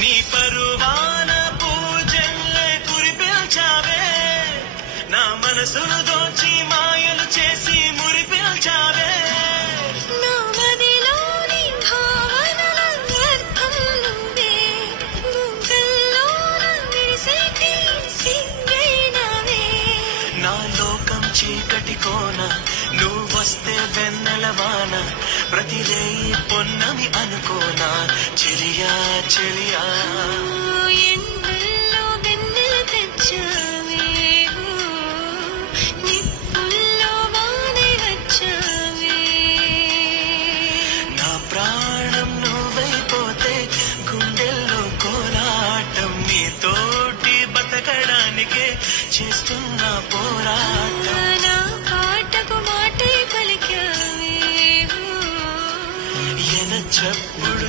నీ పరువాన పూజల్లే కురిపించావే, నా మనసును దోచి మాయలు చేసి మురిపించావే. నా మదిలోని భావనల అర్థం నువ్వే, గుండెల్లోన విరిసేటి సింగైనవే. నా లోకం చీకటి కోన, నువ్వొస్తే వెన్నెలవాన, ప్రతిరేయి పొన్నమి అనుకోనా చెలియా చెలియా. ఎండల్లో వెన్నెల తెచ్చావే, నిప్పుల్లో వానే వచ్చావే. నా ప్రాణం నువ్వైపోతే గుండెల్లో కోలాటం, నీతోటి బతకడానికే చేస్తున్న పోరాటం. నా పాటకు మాటే పలికావే, చప్పుడు